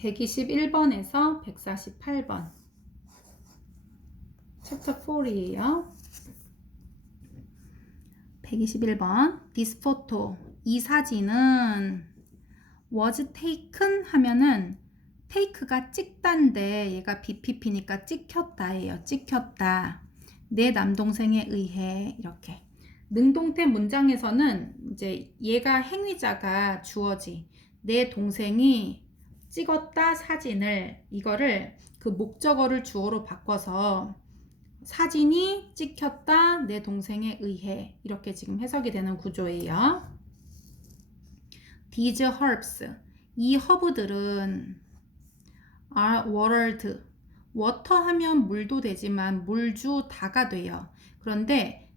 121번에서 148번 챕터 4이에요. 121번 This photo, 이 사진은 was taken 하면은 take가 찍다인데 얘가 BPP니까 찍혔다예요. 찍혔다. 내 남동생에 의해. 이렇게 능동태 문장에서는 이제 얘가 행위자가 주어지, 내 동생이 찍었다 사진을, 이거를 그 목적어를 주어로 바꿔서 사진이 찍혔다 내 동생에 의해, 이렇게 지금 해석이 되는 구조예요. These herbs, 이 허브들은 are watered, water 하면 물도 되지만 물주다가 돼요. 그런데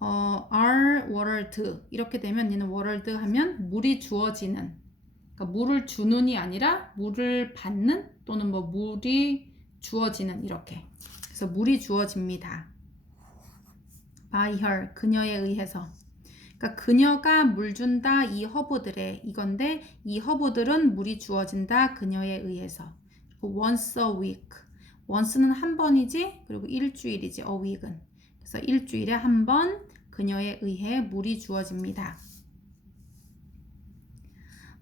are watered 이렇게 되면 얘는 watered 하면 물이 주어지는, 그러니까 물을 주는이 아니라 물을 받는 또는 뭐 물이 주어지는, 이렇게. 그래서 물이 주어집니다. by her, 그녀에 의해서. 그러니까 그녀가 물 준다 이 허브들에, 이건데 이 허브들은 물이 주어진다 그녀에 의해서. 그리고 once a week, once는 한 번이지, 그리고 일주일이지, a week은. 그래서 일주일에 한 번 그녀에 의해 물이 주어집니다.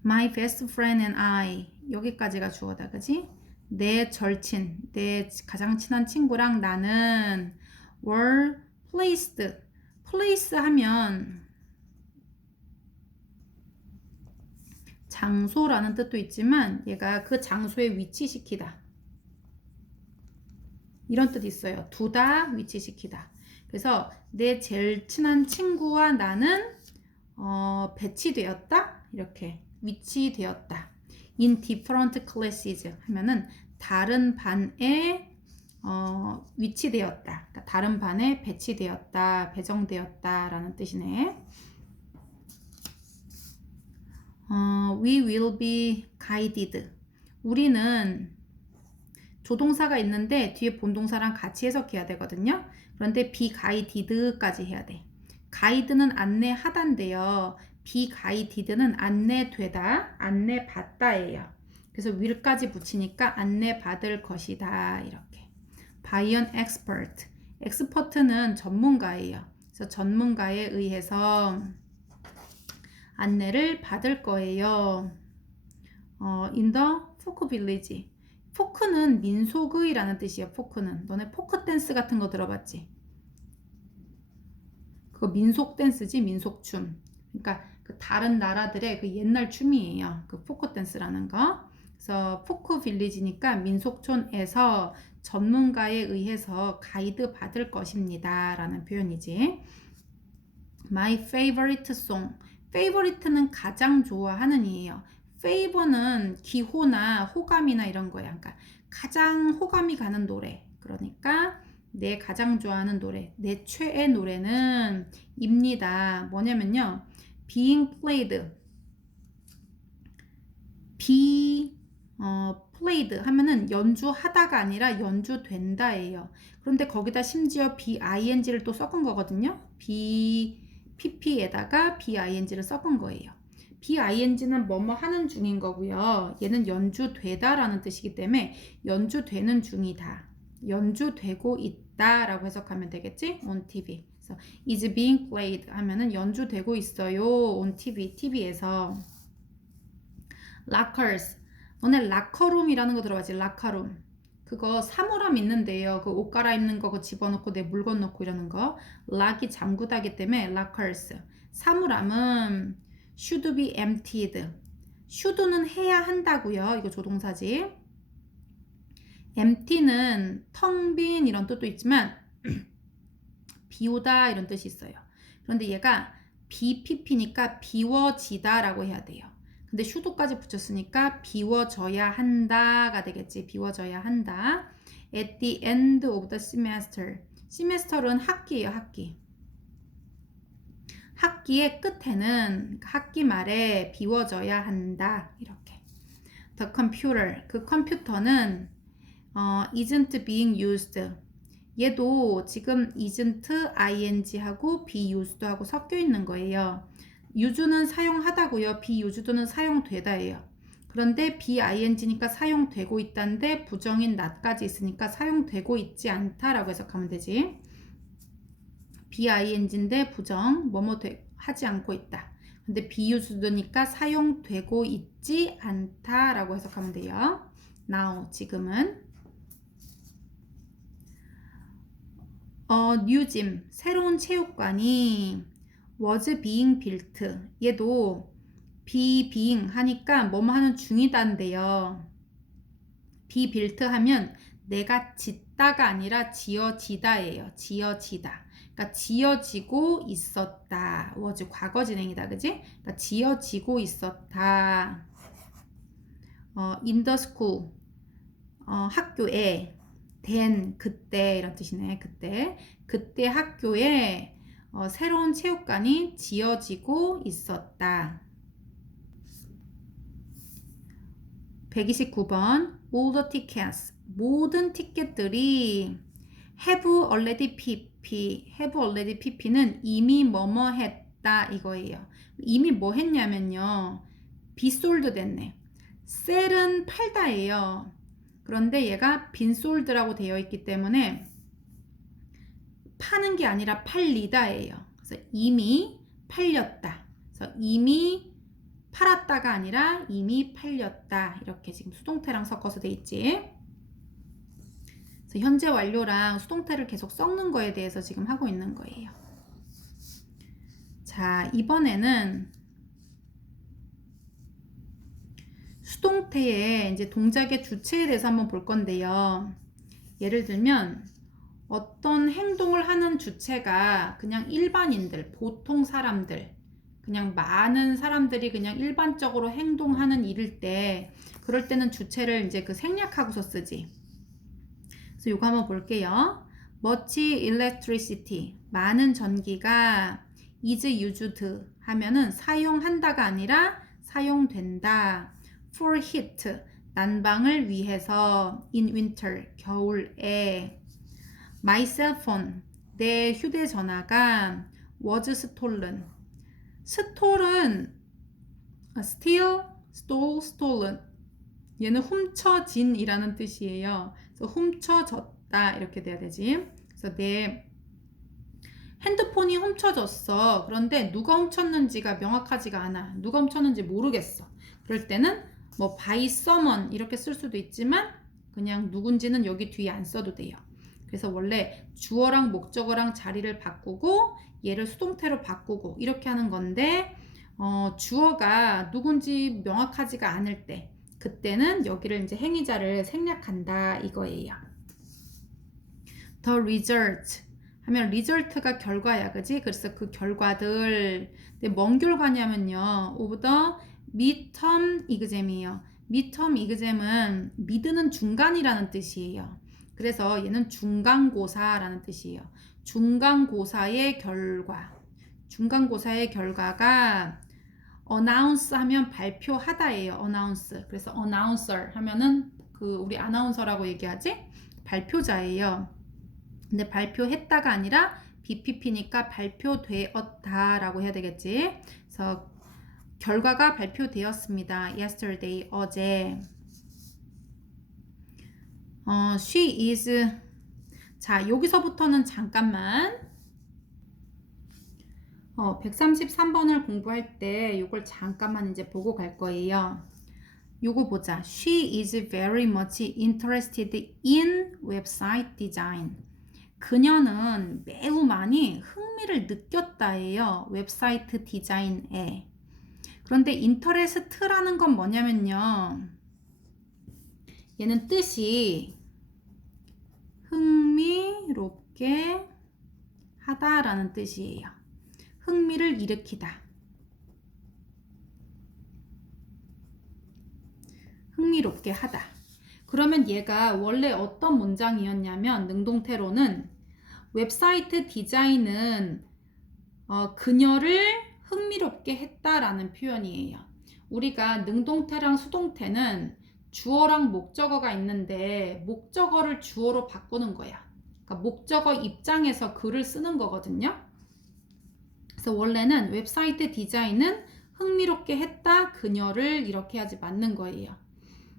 My best friend and I, 여기까지가 주어다, 그지? 내 절친, 내 가장 친한 친구랑 나는 were placed, place 하면 장소라는 뜻도 있지만 얘가 그 장소에 위치시키다, 이런 뜻이 있어요. 두다, 위치시키다. 그래서 내 제일 친한 친구와 나는 배치되었다, 이렇게 위치되었다. In different classes 하면은 다른 반에 위치되었다, 그러니까 다른 반에 배치되었다, 배정되었다 라는 뜻이네. We will be guided, 우리는 조동사가 있는데 뒤에 본동사랑 같이 해석해야 되거든요. 그런데 be guided까지 해야 돼. guide는 안내하다인데요, be guided는 안내되다, 안내받다예요. 그래서 will까지 붙이니까 안내받을 것이다, 이렇게. by an expert, expert는 전문가예요. 그래서 전문가에 의해서 안내를 받을 거예요. in the folk village, 포크는 민속의라는 뜻이에요. 포크는, 너네 포크 댄스 같은 거 들어봤지? 그거 민속 댄스지, 민속춤. 그러니까 그 다른 나라들의 그 옛날 춤이에요, 그 포크 댄스라는 거. 그래서 포크 빌리지니까 민속촌에서 전문가에 의해서 가이드 받을 것입니다 라는 표현이지. My favorite song, favorite는 가장 좋아하는 이에요. favor는 기호나 호감이나 이런 거야. 그러니까 가장 호감이 가는 노래, 그러니까 내 가장 좋아하는 노래, 내 최애 노래는 입니다. 뭐냐면요, being played, played 하면은 연주하다가 아니라 연주된다예요. 그런데 거기다 심지어 bing를 또 섞은 거거든요. bpp에다가 bing를 섞은 거예요. bing는 뭐뭐 하는 중인 거고요. 얘는 연주되다라는 뜻이기 때문에 연주되는 중이다, 연주되고 있다 라고 해석하면 되겠지? on TV. 그래서 is being played 하면은 연주되고 있어요 on TV, TV에서. lockers, 너네 락커룸이라는 거 들어봤지? 락커룸. 그거 사물함 있는데요, 그 옷 갈아입는 거, 그 집어넣고 내 물건 넣고 이러는 거, 락이 잠그다기 때문에 lockers. 사물함은 should be emptied, should는 해야 한다고요, 이거 조동사지. empty는 텅 빈 이런 뜻도 있지만 비우다 이런 뜻이 있어요. 그런데 얘가 BPP니까 비워지다 라고 해야 돼요. 근데 should까지 붙였으니까 비워져야 한다가 되겠지. 비워져야 한다. At the end of the semester, semester는 학기예요, 학기. 학기의 끝에는, 학기 말에 비워져야 한다, 이렇게. The computer, 그 컴퓨터는 isn't being used, 얘도 지금 isn't ing하고 be used하고 섞여 있는 거예요. use는 사용하다고요, be used는 사용되다예요. 그런데 BING니까 사용되고 있다인데 부정인 not까지 있으니까 사용되고 있지 않다라고 해석하면 되지. BING인데 부정 뭐뭐 하지 않고 있다. 근데 be used니까 사용되고 있지 않다라고 해석하면 돼요. now 지금은 new gym 새로운 체육관이 was being built 얘도 be being 하니까 뭐뭐 하는 중이다인데요. be built 하면 내가 짓다가 아니라 지어지다예요. 지어지다. 그러니까 지어지고 있었다. was 과거 진행이다. 그지? 그러니까 지어지고 있었다. in the school 학교에 then 그때 이런 뜻이네. 그때 학교에 새로운 체육관이 지어지고 있었다. 129번 all the tickets 모든 티켓들이 have already pp는 이미 뭐뭐 했다 이거예요. 이미 뭐 했냐면요. be sold 됐네. sell은 팔다예요. 그런데 얘가 been sold라고 되어 있기 때문에 파는 게 아니라 팔리다예요. 그래서 이미 팔렸다. 그래서 이미 팔았다가 아니라 이미 팔렸다. 이렇게 지금 수동태랑 섞어서 돼 있지. 그래서 현재 완료랑 수동태를 계속 섞는 거에 대해서 지금 하고 있는 거예요. 자, 이번에는 수동태의 이제 동작의 주체에 대해서 한번 볼 건데요. 예를 들면 어떤 행동을 하는 주체가 그냥 일반인들, 보통 사람들, 그냥 많은 사람들이 그냥 일반적으로 행동하는 일일 때 그럴 때는 주체를 이제 그 생략하고서 쓰지. 그래서 이거 한번 볼게요. much electricity 많은 전기가 is used 하면은 사용한다가 아니라 사용된다. for heat 난방을 위해서 in winter 겨울에 my cell phone 내 휴대전화가 was stolen stolen steal, stole, stolen 얘는 훔쳐진 이라는 뜻이에요. 그래서 훔쳐졌다 이렇게 돼야 되지. 그래서 내 핸드폰이 훔쳐졌어. 그런데 누가 훔쳤는지가 명확하지가 않아. 누가 훔쳤는지 모르겠어. 그럴 때는 뭐 by someone 이렇게 쓸 수도 있지만 그냥 누군지는 여기 뒤에 안 써도 돼요. 그래서 원래 주어랑 목적어랑 자리를 바꾸고 얘를 수동태로 바꾸고 이렇게 하는 건데 주어가 누군지 명확하지가 않을 때 그때는 여기를 이제 행위자를 생략한다 이거예요. The result 하면 result가 결과야, 그지? 그래서 그 결과들 근데 뭔 결과냐면요. of the midterm exam이에요. midterm exam은 mid는 중간이라는 뜻이에요. 그래서 얘는 중간고사라는 뜻이에요. 중간고사의 결과. 중간고사의 결과가 announce 하면 발표하다예요. announce. 그래서 announcer 하면은 그 우리 아나운서라고 얘기하지? 발표자예요. 근데 발표했다가 아니라 BPP니까 발표되었다라고 해야 되겠지. 그래서 결과가 발표되었습니다. yesterday 어제. she is 자 여기서부터는 잠깐만 133번을 공부할 때 이걸 잠깐만 이제 보고 갈 거예요. 요거 보자. She is very much interested in website design. 그녀는 매우 많이 흥미를 느꼈다예요. 웹사이트 디자인에. 그런데 interest라는 건 뭐냐면요. 얘는 뜻이 흥미롭게 하다라는 뜻이에요. 흥미를 일으키다. 흥미롭게 하다. 그러면 얘가 원래 어떤 문장이었냐면 능동태로는 웹사이트 디자인은 그녀를 흥미롭게 했다라는 표현이에요. 우리가 능동태랑 수동태는 주어랑 목적어가 있는데 목적어를 주어로 바꾸는 거야. 그러니까 목적어 입장에서 글을 쓰는 거거든요. 그래서 원래는 웹사이트 디자인은 흥미롭게 했다. 그녀를 이렇게 해야지 맞는 거예요.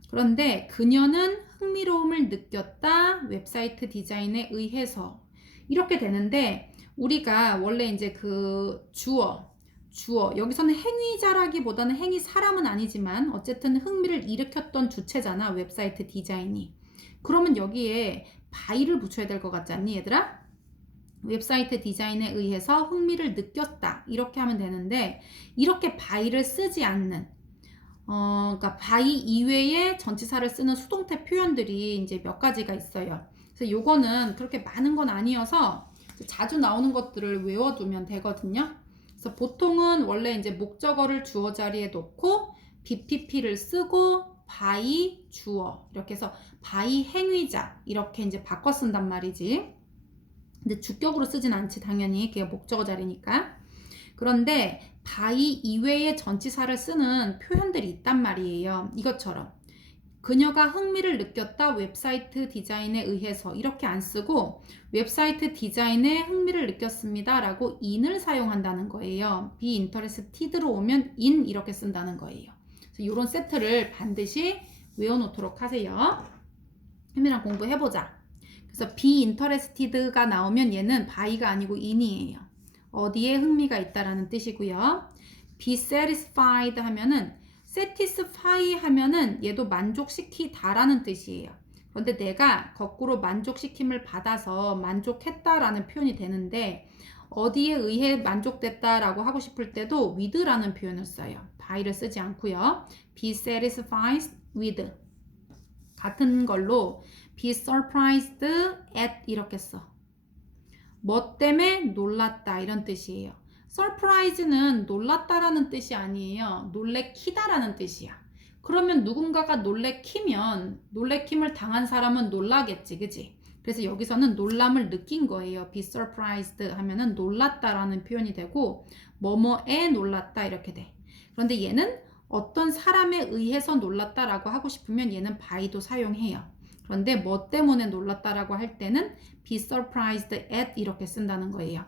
그런데 그녀는 흥미로움을 느꼈다. 웹사이트 디자인에 의해서 이렇게 되는데 우리가 원래 이제 그 주어 여기서는 행위자라기보다는 행위 사람은 아니지만 어쨌든 흥미를 일으켰던 주체잖아. 웹사이트 디자인이. 그러면 여기에 by를 붙여야 될 것 같지 않니 얘들아? 웹사이트 디자인에 의해서 흥미를 느꼈다 이렇게 하면 되는데 이렇게 by를 쓰지 않는 그러니까 by 이외에 전치사를 쓰는 수동태 표현들이 이제 몇 가지가 있어요. 그래서 요거는 그렇게 많은 건 아니어서 자주 나오는 것들을 외워두면 되거든요. 그래서 보통은 원래 이제 목적어를 주어 자리에 놓고 BPP를 쓰고 by 주어 이렇게 해서 by 행위자 이렇게 이제 바꿔 쓴단 말이지. 근데 주격으로 쓰진 않지 당연히 그게 목적어 자리니까. 그런데 by 이외의 전치사를 쓰는 표현들이 있단 말이에요. 이것처럼 그녀가 흥미를 느꼈다 웹사이트 디자인에 의해서 이렇게 안 쓰고 웹사이트 디자인에 흥미를 느꼈습니다 라고 in을 사용한다는 거예요. be interested로 오면 in 이렇게 쓴다는 거예요. 그래서 이런 세트를 반드시 외워놓도록 하세요. 혜미랑 공부해보자. 그래서 be interested가 나오면 얘는 by가 아니고 in이에요. 어디에 흥미가 있다라는 뜻이고요. be satisfied 하면은 satisfy 하면은 얘도 만족시키다라는 뜻이에요. 그런데 내가 거꾸로 만족시킴을 받아서 만족했다라는 표현이 되는데 어디에 의해 만족됐다라고 하고 싶을 때도 with라는 표현을 써요. by를 쓰지 않고요. be satisfied with 같은 걸로 be surprised at 이렇게 써. 뭐 때문에 놀랐다 이런 뜻이에요. surprise는 놀랐다라는 뜻이 아니에요. 놀래키다라는 뜻이야. 그러면 누군가가 놀래키면 놀래킴을 당한 사람은 놀라겠지, 그치? 그래서 여기서는 놀람을 느낀 거예요. be surprised 하면은 놀랐다라는 표현이 되고 뭐뭐에 놀랐다 이렇게 돼. 그런데 얘는 어떤 사람에 의해서 놀랐다라고 하고 싶으면 얘는 by도 사용해요. 그런데 뭐 때문에 놀랐다라고 할 때는 be surprised at 이렇게 쓴다는 거예요.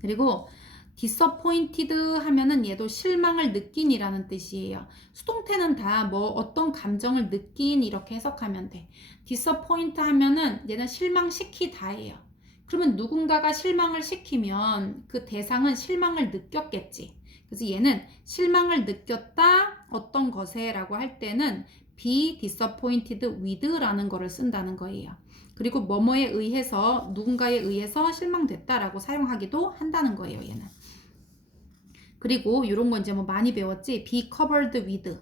그리고 disappointed 하면은 얘도 실망을 느낀이라는 뜻이에요. 수동태는 다 뭐 어떤 감정을 느낀 이렇게 해석하면 돼. disappoint 하면은 얘는 실망시키다예요. 그러면 누군가가 실망을 시키면 그 대상은 실망을 느꼈겠지. 그래서 얘는 실망을 느꼈다 어떤 것에 라고 할 때는 be disappointed with 라는 거를 쓴다는 거예요. 그리고 뭐뭐에 의해서 누군가에 의해서 실망됐다라고 사용하기도 한다는 거예요. 얘는. 그리고 이런 거 이제 뭐 많이 배웠지. be covered with.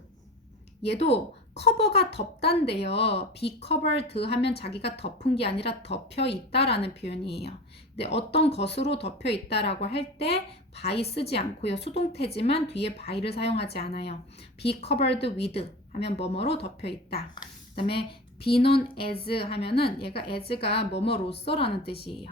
얘도 커버가 덮단데요. be covered 하면 자기가 덮은 게 아니라 덮여 있다라는 표현이에요. 근데 어떤 것으로 덮여 있다라고 할 때 by 쓰지 않고요. 수동태지만 뒤에 by를 사용하지 않아요. be covered with 하면 뭐뭐로 덮여 있다. 그 다음에 be known as 하면은 얘가 as가 뭐뭐로서라는 뜻이에요.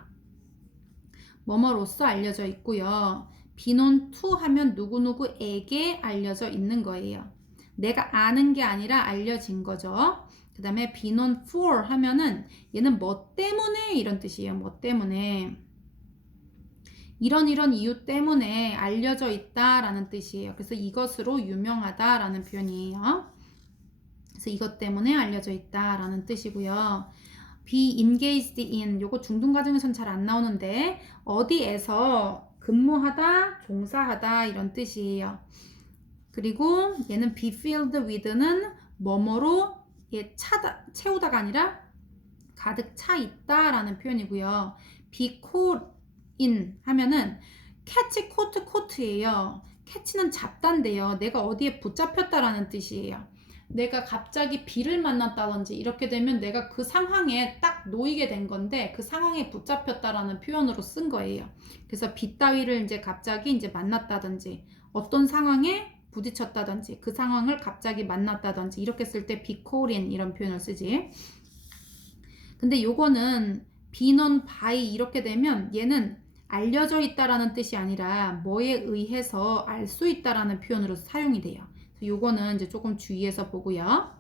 뭐뭐로서 알려져 있고요. be known to 하면 누구누구에게 알려져 있는 거예요. 내가 아는 게 아니라 알려진 거죠. 그 다음에 be known for 하면은 얘는 뭐 때문에 이런 뜻이에요. 뭐 때문에 이런 이유 때문에 알려져 있다라는 뜻이에요. 그래서 이것으로 유명하다라는 표현이에요. 그래서 이것 때문에 알려져 있다라는 뜻이고요. be engaged in 요거 중등 과정에선 잘 안 나오는데 어디에서 근무하다, 종사하다 이런 뜻이에요. 그리고 얘는 be filled with는 뭐뭐로 얘 채우다가 아니라 가득 차 있다라는 표현이고요. be caught in 하면은 catch, caught, caught예요. catch는 잡다인데요. 내가 어디에 붙잡혔다라는 뜻이에요. 내가 갑자기 비를 만났다든지 이렇게 되면 내가 그 상황에 딱 놓이게 된 건데 그 상황에 붙잡혔다라는 표현으로 쓴 거예요. 그래서 비 따위를 이제 갑자기 이제 만났다든지 어떤 상황에 부딪혔다든지 그 상황을 갑자기 만났다든지 이렇게 쓸 때 be caught in 이런 표현을 쓰지. 근데 요거는 be known by 이렇게 되면 얘는 알려져 있다라는 뜻이 아니라 뭐에 의해서 알 수 있다라는 표현으로 사용이 돼요. 요거는 이제 조금 주의해서 보고요.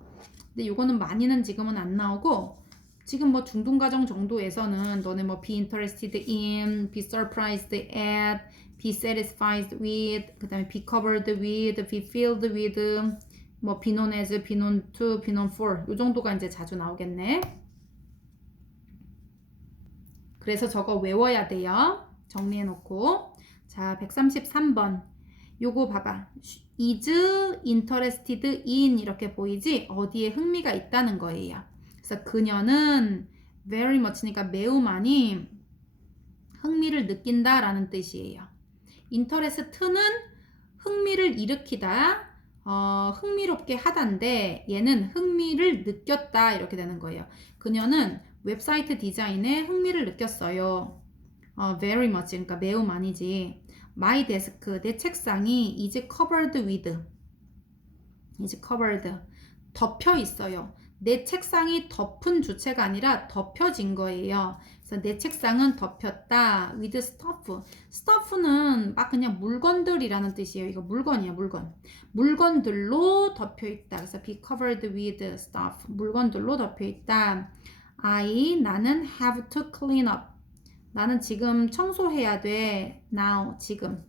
근데 요거는 많이는 지금은 안 나오고 지금 뭐 중등과정 정도에서는 너네 뭐 be interested in, be surprised at, be satisfied with, 그 다음에 be covered with, be filled with, 뭐 be known as, be known to, be known for 요 정도가 이제 자주 나오겠네. 그래서 저거 외워야 돼요. 정리해 놓고. 자, 133번. 요거 봐봐. is interested in 이렇게 보이지? 어디에 흥미가 있다는 거예요. 그래서 그녀는 very much니까 매우 많이 흥미를 느낀다라는 뜻이에요. interest는 흥미를 일으키다, 흥미롭게 하다인데 얘는 흥미를 느꼈다 이렇게 되는 거예요. 그녀는 웹사이트 디자인에 흥미를 느꼈어요. very much 그러니까 매우 많이지. My desk 내 책상이 is covered with is covered 덮여 있어요. 내 책상이 덮은 주체가 아니라 덮여진 거예요. 그래서 내 책상은 덮였다. with stuff. stuff는 막 그냥 물건들이라는 뜻이에요. 이거 물건이야, 물건. 물건들로 덮여 있다. 그래서 be covered with stuff. 물건들로 덮여 있다. 나는 have to clean up. 나는 지금 청소해야 돼. now, 지금.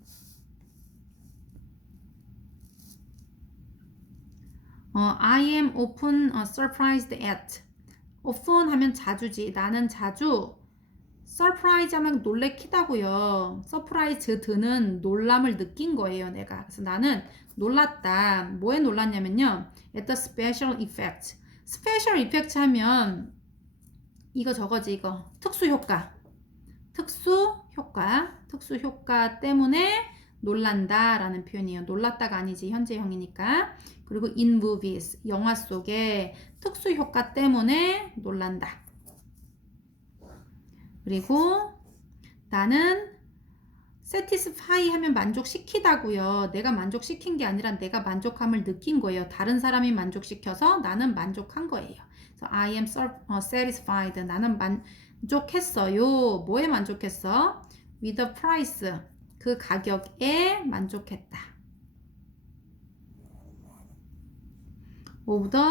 I am often surprised at. often 하면 자주지. 나는 자주 surprise 하면 놀래키다고요. surprised는 놀람을 느낀 거예요, 내가. 그래서 나는 놀랐다. 뭐에 놀랐냐면요. at the special effect. special effect 하면 이거 저거지, 이거. 특수 효과. 특수 효과 때문에 놀란다 라는 표현이에요. 놀랐다가 아니지, 현재형이니까. 그리고 in movies, 영화 속에 특수 효과 때문에 놀란다. 그리고 나는 satisfy 하면 만족시키다고요. 내가 만족시킨 게 아니라 내가 만족함을 느낀 거예요. 다른 사람이 만족시켜서 나는 만족한 거예요. 그래서 I am satisfied. 나는 만족했어요. 뭐에 만족했어? with the price. 그 가격에 만족했다. of the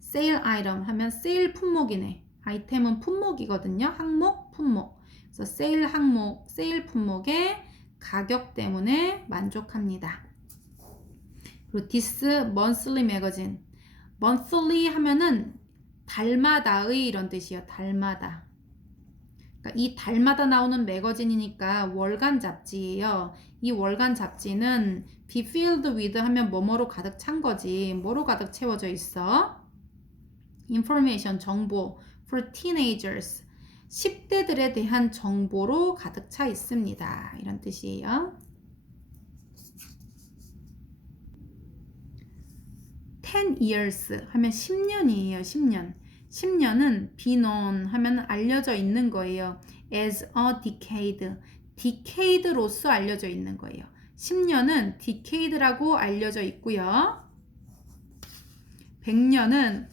sale item 하면 sale 품목이네. 아이템은 품목이거든요. 항목, 품목. 그래서 sale 항목, sale 품목의 가격 때문에 만족합니다. 그리고 this monthly magazine. monthly 하면은 달마다의 이런 뜻이에요. 달마다. 그러니까 이 달마다 나오는 매거진이니까 월간 잡지예요. 이 월간 잡지는 be filled with 하면 뭐뭐로 가득 찬 거지. 뭐로 가득 채워져 있어? information, 정보. for teenagers. 10대들에 대한 정보로 가득 차 있습니다. 이런 뜻이에요. 10 years 하면 10년이에요. 10년. 10년은 be known 하면 알려져 있는 거예요. as a decade. decade로서 알려져 있는 거예요. 10년은 decade라고 알려져 있고요. 100년은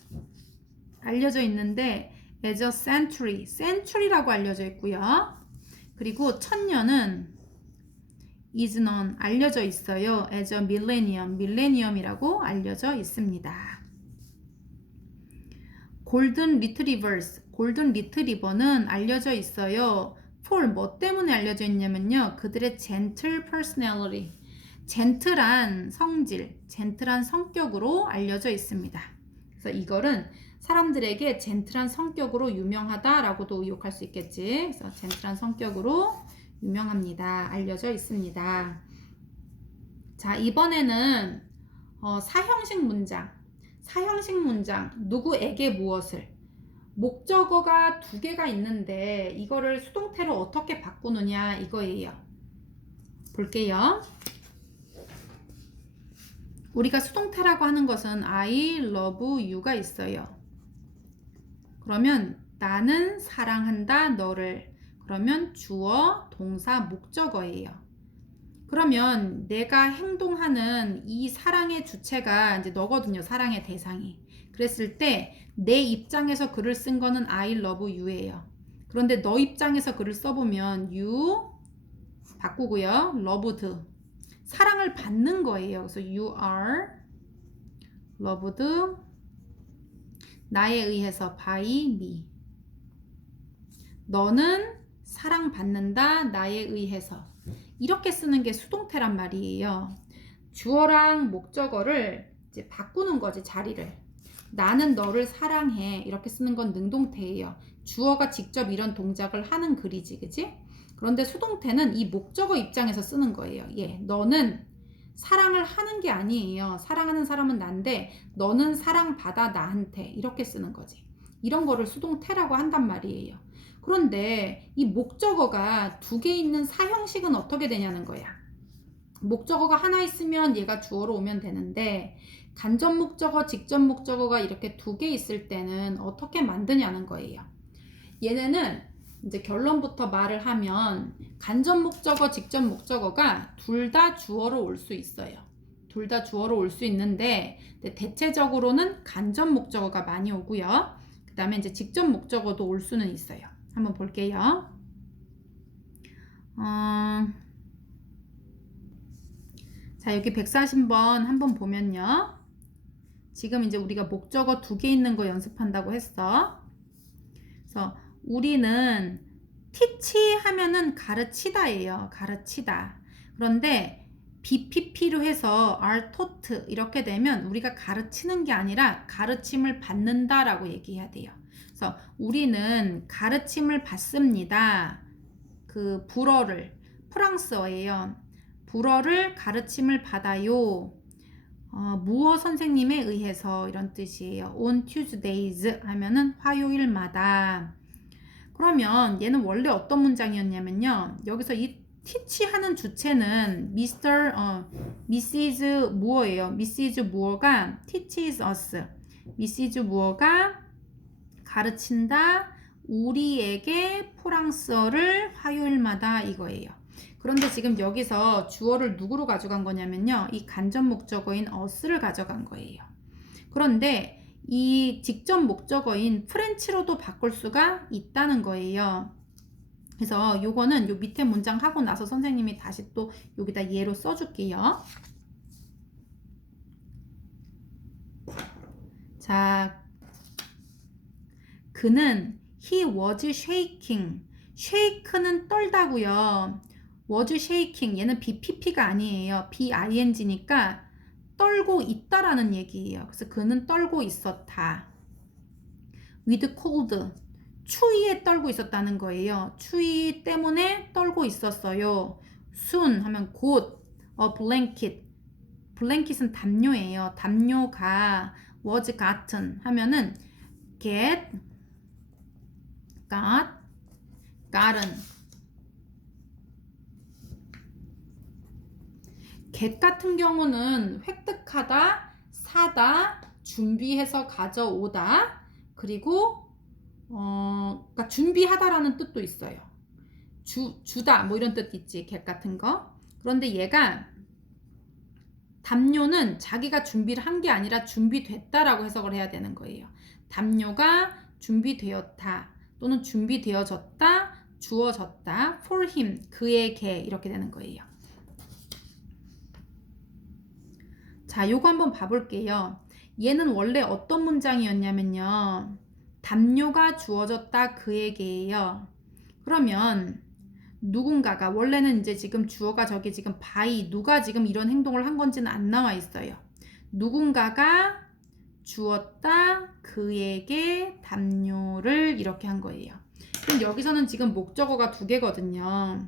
알려져 있는데 as a century, century라고 알려져 있고요. 그리고 1000년은 is known, 알려져 있어요. as a millennium, millennium이라고 알려져 있습니다. 골든 리트리버스, 골든 리트리버는 알려져 있어요. for 뭐 때문에 알려져 있냐면요. 그들의 gentle personality, 젠틀한 성질, 젠틀한 성격으로 알려져 있습니다. 그래서 이거는 사람들에게 젠틀한 성격으로 유명하다라고도 의역할 수 있겠지. 그래서 젠틀한 성격으로 유명합니다. 알려져 있습니다. 자, 이번에는 사형식 문장. 사형식 문장, 누구에게 무엇을. 목적어가 두 개가 있는데 이거를 수동태로 어떻게 바꾸느냐 이거예요. 볼게요. 우리가 수동태라고 하는 것은 I love you가 있어요. 그러면 나는 사랑한다 너를. 그러면 주어, 동사, 목적어예요. 그러면 내가 행동하는 이 사랑의 주체가 이제 너거든요. 사랑의 대상이. 그랬을 때 내 입장에서 글을 쓴 거는 I love you예요. 그런데 너 입장에서 글을 써보면 you 바꾸고요. loved. 사랑을 받는 거예요. 그래서 you are loved 나에 의해서 by me. 너는 사랑받는다 나에 의해서. 이렇게 쓰는 게 수동태란 말이에요. 주어랑 목적어를 이제 바꾸는 거지, 자리를. 나는 너를 사랑해. 이렇게 쓰는 건 능동태예요. 주어가 직접 이런 동작을 하는 글이지, 그지? 그런데 수동태는 이 목적어 입장에서 쓰는 거예요. 예, 너는 사랑을 하는 게 아니에요. 사랑하는 사람은 난데 너는 사랑받아 나한테 이렇게 쓰는 거지. 이런 거를 수동태라고 한단 말이에요. 그런데 이 목적어가 두 개 있는 사형식은 어떻게 되냐는 거야. 목적어가 하나 있으면 얘가 주어로 오면 되는데 간접 목적어, 직접 목적어가 이렇게 두 개 있을 때는 어떻게 만드냐는 거예요. 얘네는 이제 결론부터 말을 하면 간접 목적어, 직접 목적어가 둘 다 주어로 올 수 있어요. 둘 다 주어로 올 수 있는데 대체적으로는 간접 목적어가 많이 오고요. 그 다음에 이제 직접 목적어도 올 수는 있어요. 한번 볼게요. 자, 여기 140번 한번 보면요. 지금 이제 우리가 목적어 두 개 있는 거 연습한다고 했어. 그래서 우리는 teach 하면은 가르치다예요. 가르치다. 그런데 BPP로 해서 are taught 이렇게 되면 우리가 가르치는 게 아니라 가르침을 받는다라고 얘기해야 돼요. 그래서 우리는 가르침을 받습니다. 그 불어를 프랑스어예요. 불어를 가르침을 받아요. 무어 선생님에 의해서 이런 뜻이에요. On Tuesdays 하면은 화요일마다. 그러면 얘는 원래 어떤 문장이었냐면요. 여기서 이 teach 하는 주체는 Mrs. 무어예요. Mrs. 무어가 teaches us. Mrs. 무어가 가르친다. 우리에게 프랑스어를 화요일마다 이거예요. 그런데 지금 여기서 주어를 누구로 가져간 거냐면요. 이 간접 목적어인 us를 가져간 거예요. 그런데 이 직접 목적어인 프렌치로도 바꿀 수가 있다는 거예요. 그래서 요거는 요 밑에 문장 하고 나서 선생님이 다시 또 여기다 예로 써줄게요. 자, 그는 he was shaking. shake는 떨다고요. was shaking. 얘는 BPP가 아니에요. BING니까 떨고 있다라는 얘기예요. 그래서 그는 떨고 있었다. with cold. 추위에 떨고 있었다는 거예요. 추위 때문에 떨고 있었어요. soon 하면 곧. a blanket. 블랭킷은 담요예요. 담요가 was gotten 하면은 get, got, gotten. get 같은 경우는 획득하다, 사다, 준비해서 가져오다, 그리고 그러니까 준비하다라는 뜻도 있어요. 주다 뭐 이런 뜻 있지, get 같은 거. 그런데 얘가 담요는 자기가 준비를 한 게 아니라 준비됐다라고 해석을 해야 되는 거예요. 담요가 준비되었다 또는 준비되어졌다, 주어졌다, for him, 그에게 이렇게 되는 거예요. 자, 요거 한번 봐볼게요. 얘는 원래 어떤 문장이었냐면요. 담요가 주어졌다 그에게예요. 그러면 누군가가 원래는 이제 지금 주어가 저기 지금 by 누가 지금 이런 행동을 한 건지는 안 나와 있어요. 누군가가 주었다 그에게 담요를 이렇게 한 거예요. 그럼 여기서는 지금 목적어가 두 개거든요.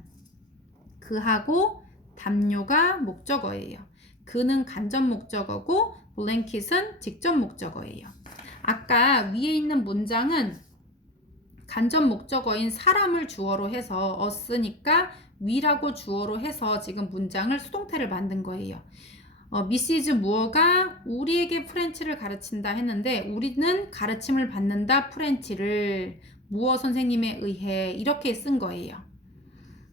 그하고 담요가 목적어예요. 그는 간접 목적어고 블랭킷은 직접 목적어예요. 아까 위에 있는 문장은 간접 목적어인 사람을 주어로 해서 us니까 we라고 주어로 해서 지금 문장을 수동태를 만든 거예요. 미시즈 무어가 우리에게 프렌치를 가르친다 했는데 우리는 가르침을 받는다 프렌치를 무어 선생님에 의해 이렇게 쓴 거예요.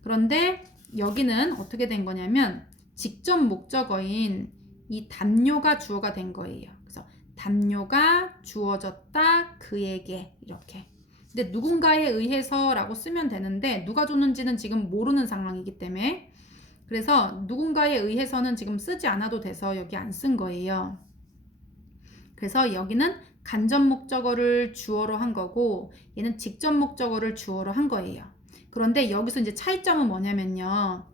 그런데 여기는 어떻게 된 거냐면 직접 목적어인 이 담요가 주어가 된 거예요. 그래서 담요가 주어졌다 그에게 이렇게. 근데 누군가에 의해서 라고 쓰면 되는데 누가 줬는지는 지금 모르는 상황이기 때문에 그래서 누군가에 의해서는 지금 쓰지 않아도 돼서 여기 안 쓴 거예요. 그래서 여기는 간접 목적어를 주어로 한 거고 얘는 직접 목적어를 주어로 한 거예요. 그런데 여기서 이제 차이점은 뭐냐면요.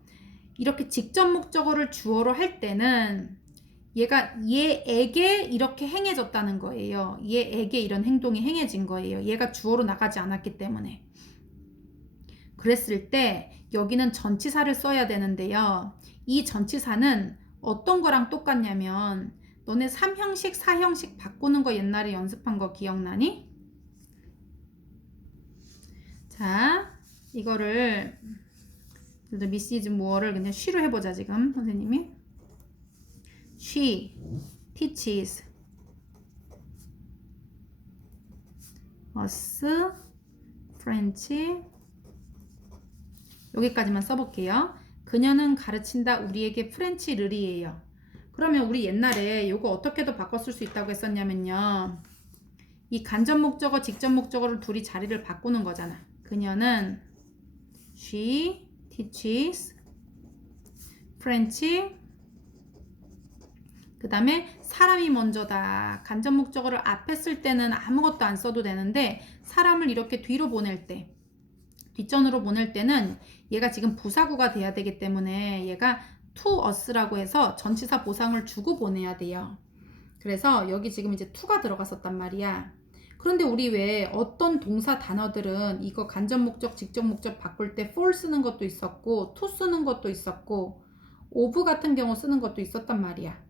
이렇게 직접 목적어를 주어로 할 때는 얘가 얘에게 이렇게 행해졌다는 거예요. 얘에게 이런 행동이 행해진 거예요. 얘가 주어로 나가지 않았기 때문에. 그랬을 때 여기는 전치사를 써야 되는데요. 이 전치사는 어떤 거랑 똑같냐면 너네 3형식, 4형식 바꾸는 거 옛날에 연습한 거 기억나니? 자, 이거를 Mrs. Moore를 그냥 she로 해보자 지금 선생님이. She teaches us French. 여기까지만 써볼게요. 그녀는 가르친다 우리에게 프렌치를이에요. 그러면 우리 옛날에 이거 어떻게도 바꿔 쓸 수 있다고 했었냐면요. 이 간접 목적어, 직접 목적어를 둘이 자리를 바꾸는 거잖아. 그녀는 she teaches French. 그 다음에 사람이 먼저다. 간접 목적어를 앞에 쓸 때는 아무것도 안 써도 되는데 사람을 이렇게 뒤로 보낼 때, 뒷전으로 보낼 때는 얘가 지금 부사구가 돼야 되기 때문에 얘가 to us라고 해서 전치사 보상을 주고 보내야 돼요. 그래서 여기 지금 이제 to가 들어갔었단 말이야. 그런데 우리 왜 어떤 동사 단어들은 이거 간접 목적, 직접 목적 바꿀 때 for 쓰는 것도 있었고 to 쓰는 것도 있었고 of 같은 경우 쓰는 것도 있었단 말이야.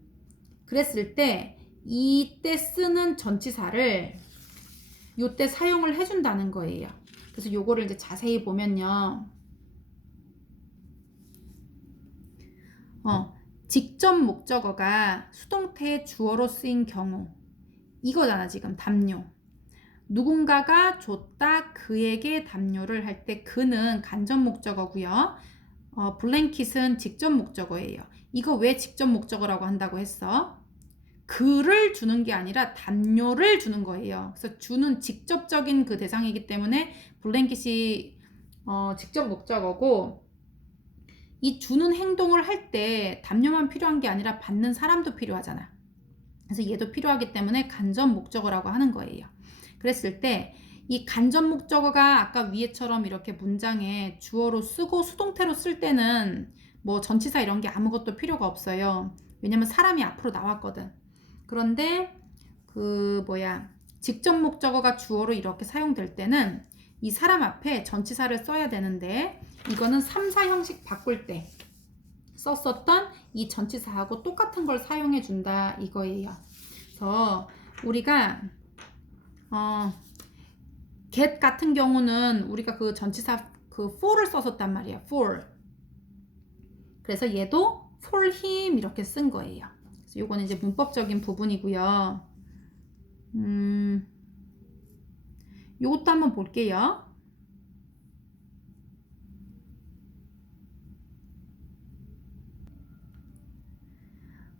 그랬을 때 이때 쓰는 전치사를 요때 사용을 해준다는 거예요. 그래서 요거를 이제 자세히 보면요. 직접 목적어가 수동태의 주어로 쓰인 경우 이거잖아 지금 담요. 누군가가 줬다 그에게 담요를 할 때 그는 간접 목적어고요. 블랭킷은 직접 목적어예요. 이거 왜 직접 목적어라고 한다고 했어? 그를 주는 게 아니라 담요를 주는 거예요. 그래서 주는 직접적인 그 대상이기 때문에 블랭킷이 직접 목적어고 이 주는 행동을 할 때 담요만 필요한 게 아니라 받는 사람도 필요하잖아. 그래서 얘도 필요하기 때문에 간접 목적어라고 하는 거예요. 그랬을 때 이 간접 목적어가 아까 위에처럼 이렇게 문장에 주어로 쓰고 수동태로 쓸 때는 뭐 전치사 이런 게 아무것도 필요가 없어요. 왜냐면 사람이 앞으로 나왔거든. 그런데 직접 목적어가 주어로 이렇게 사용될 때는 이 사람 앞에 전치사를 써야 되는데 이거는 3, 4형식 바꿀 때 썼었던 이 전치사하고 똑같은 걸 사용해 준다 이거예요. 그래서 우리가 get 같은 경우는 우리가 그 전치사 for를 썼었단 말이에요. for. 그래서 얘도 for him 이렇게 쓴 거예요. 그래서 요거는 이제 문법적인 부분이고요. 요것도 한번 볼게요.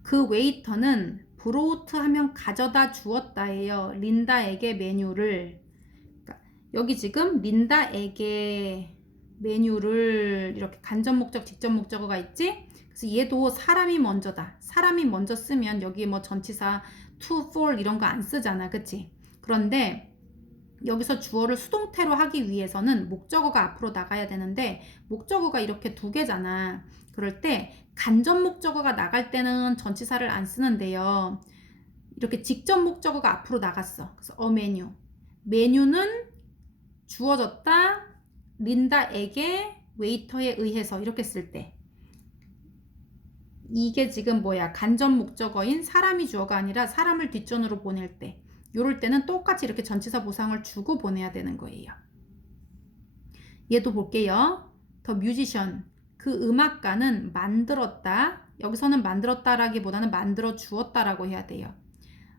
그 웨이터는 브로우트 하면 가져다 주었다예요. 린다에게 메뉴를. 그러니까 여기 지금 린다에게 메뉴를 이렇게 간접 목적, 직접 목적어가 있지? 그래서 얘도 사람이 먼저다. 사람이 먼저 쓰면 여기 뭐 전치사 to, for 이런 거 안 쓰잖아. 그치? 그런데 여기서 주어를 수동태로 하기 위해서는 목적어가 앞으로 나가야 되는데 목적어가 이렇게 두 개잖아. 그럴 때 간접 목적어가 나갈 때는 전치사를 안 쓰는데요. 이렇게 직접 목적어가 앞으로 나갔어. 그래서 메뉴. 메뉴는 주어졌다. 린다에게 웨이터에 의해서 이렇게 쓸 때. 이게 지금 간접 목적어인 사람이 주어가 아니라 사람을 뒷전으로 보낼 때. 요럴 때는 똑같이 이렇게 전치사 보상을 주고 보내야 되는 거예요. 얘도 볼게요. The musician. 그 음악가는 만들었다. 여기서는 만들었다라기보다는 만들어 주었다라고 해야 돼요.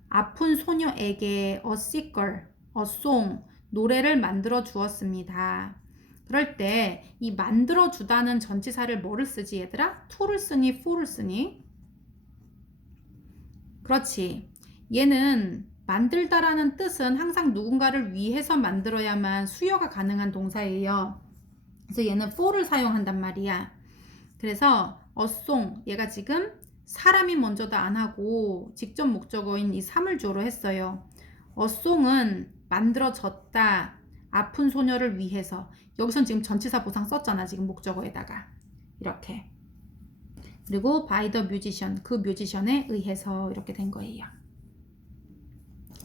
아픈 소녀에게 a sick girl, a song, 노래를 만들어 주었습니다. 그럴 때 이 만들어 주다는 전치사를 뭐를 쓰지 얘들아? to를 쓰니 for를 쓰니? 그렇지. 얘는 만들다라는 뜻은 항상 누군가를 위해서 만들어야만 수요가 가능한 동사예요. 그래서 얘는 for를 사용한단 말이야. 그래서 a song, 얘가 지금 사람이 먼저다 안 하고 직접 목적어인 이 3을 주어로 했어요. a song은 만들어졌다. 아픈 소녀를 위해서. 여기선 지금 전치사 보상 썼잖아. 지금 목적어에다가. 이렇게. 그리고 by the musician, 그 뮤지션에 의해서 이렇게 된 거예요.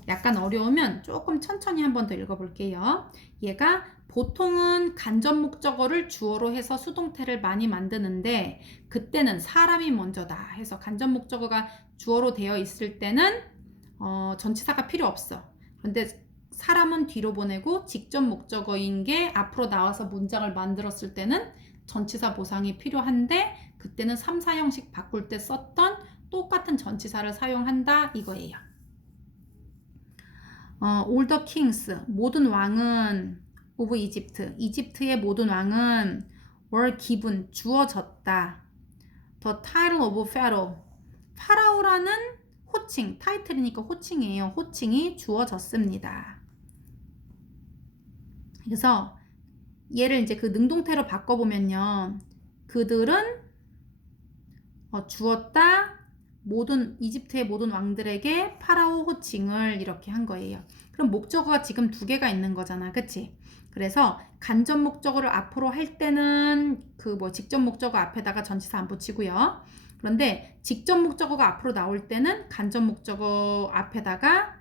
약간 어려우면 조금 천천히 한 번 더 읽어볼게요. 얘가 보통은 간접 목적어를 주어로 해서 수동태를 많이 만드는데 그때는 사람이 먼저다 해서 간접 목적어가 주어로 되어 있을 때는 전치사가 필요 없어. 그런데 사람은 뒤로 보내고 직접 목적어인 게 앞으로 나와서 문장을 만들었을 때는 전치사 보상이 필요한데 그때는 3, 4형식 바꿀 때 썼던 똑같은 전치사를 사용한다 이거예요. all the kings, 모든 왕은 of Egypt, 이집트의 모든 왕은 were given, 주어졌다. the title of pharaoh, 파라오라는 호칭, 타이틀이니까 호칭이에요. 호칭이 주어졌습니다. 그래서 얘를 이제 그 능동태로 바꿔보면요. 그들은 주었다. 모든 이집트의 모든 왕들에게 파라오 호칭을 이렇게 한 거예요. 그럼 목적어가 지금 두 개가 있는 거잖아. 그치? 그래서 간접 목적어를 앞으로 할 때는 그 직접 목적어 앞에다가 전치사 안 붙이고요. 그런데 직접 목적어가 앞으로 나올 때는 간접 목적어 앞에다가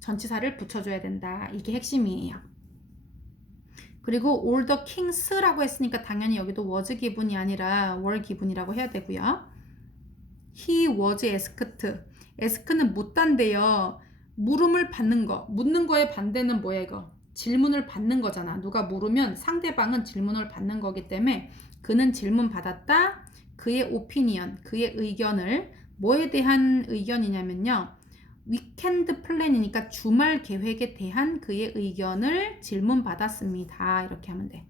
전치사를 붙여줘야 된다. 이게 핵심이에요. 그리고 all the kings라고 했으니까 당연히 여기도 was given이 아니라 were given이라고 해야 되고요. He was asked. ask는 묻단데요. 물음을 받는 거. 묻는 거의 반대는 뭐야 이거? 질문을 받는 거잖아. 누가 물으면 상대방은 질문을 받는 거기 때문에 그는 질문 받았다. 그의 opinion, 그의 의견을 뭐에 대한 의견이냐면요. 위켄드 플랜이니까 주말 계획에 대한 그의 의견을 질문 받았습니다. 이렇게 하면 돼.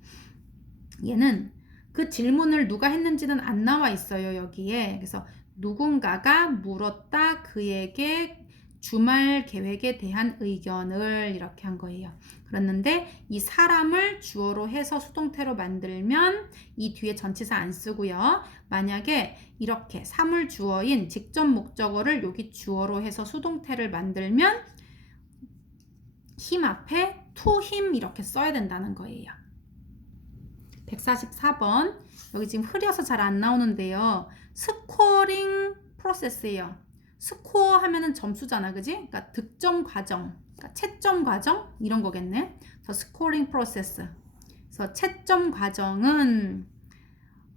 얘는 그 질문을 누가 했는지는 안 나와 있어요. 여기에. 그래서 누군가가 물었다 그에게 주말 계획에 대한 의견을 이렇게 한 거예요. 그랬는데 이 사람을 주어로 해서 수동태로 만들면 이 뒤에 전치사 안 쓰고요. 만약에 이렇게 사물 주어인 직접 목적어를 여기 주어로 해서 수동태를 만들면 him 앞에 to him 이렇게 써야 된다는 거예요. 144번 여기 지금 흐려서 잘 안 나오는데요. 스코어링 프로세스예요. 스코어 하면은 점수잖아, 그지? 그러니까 득점 과정, 그러니까 채점 과정 이런 거겠네. 그래서 스코어링 프로세스. 그래서 채점 과정은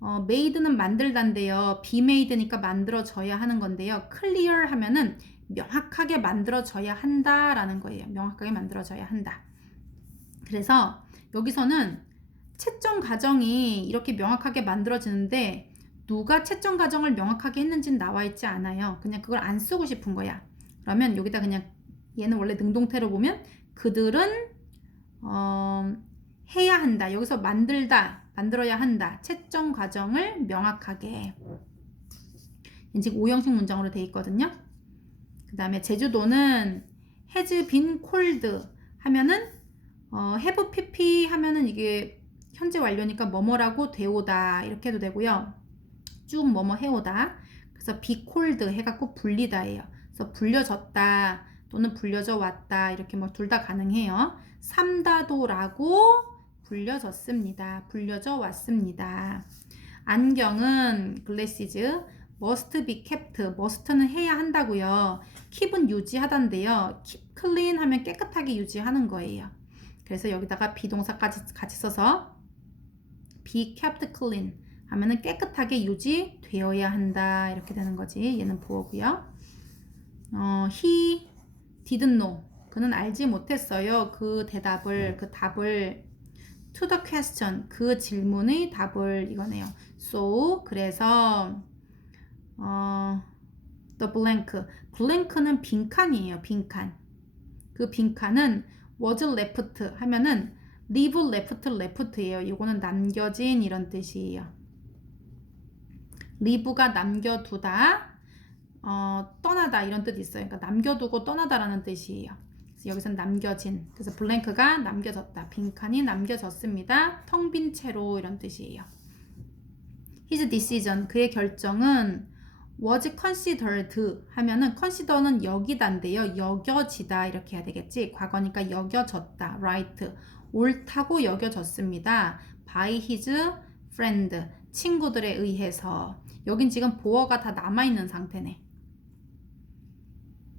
made는 만들다인데요. be made니까 만들어져야 하는 건데요. clear 하면은 명확하게 만들어져야 한다라는 거예요. 명확하게 만들어져야 한다. 그래서 여기서는 채점 과정이 이렇게 명확하게 만들어지는데 누가 채점 과정을 명확하게 했는지는 나와 있지 않아요. 그냥 그걸 안 쓰고 싶은 거야. 그러면 여기다 그냥 얘는 원래 능동태로 보면 그들은 해야 한다. 여기서 만들어야 한다. 채점 과정을 명확하게. 지금 5형식 문장으로 돼 있거든요. 그 다음에 제주도는 has been cold 하면은 have pp 하면은 이게 현재 완료니까 뭐뭐라고 되오다 이렇게 해도 되고요. 쭉 뭐뭐 해오다. 그래서 be cold 해갖고 불리다예요. 그래서 불려졌다 또는 불려져 왔다 이렇게 뭐 둘 다 가능해요. 삼다도라고 불려졌습니다. 불려져 왔습니다. 안경은 glasses must be kept. must는 해야 한다고요. keep은 유지하단데요. keep clean 하면 깨끗하게 유지하는 거예요. 그래서 여기다가 비동사까지 같이 써서 be kept clean 하면은 깨끗하게 유지되어야 한다 이렇게 되는 거지. 얘는 보어고요. He didn't know. 그는 알지 못했어요. 그 답을 to the question. 그 질문의 답을 이거네요. So 그래서 the blank. blank는 빈칸이에요. 빈칸. 그 빈칸은 was left 하면은 leave left예요. 이거는 남겨진 이런 뜻이에요. leave가 남겨두다, 떠나다 이런 뜻이 있어요. 그러니까 남겨두고 떠나다라는 뜻이에요. 그래서 여기서는 남겨진. 그래서 blank가 남겨졌다. 빈칸이 남겨졌습니다. 텅 빈 채로 이런 뜻이에요. His decision. 그의 결정은 was considered 하면은 consider는 여기다인데요. 여겨지다 이렇게 해야 되겠지. 과거니까 여겨졌다. right. 옳다고 여겨졌습니다. by his friend. 친구들에 의해서. 여긴 지금 보어가 다 남아있는 상태네.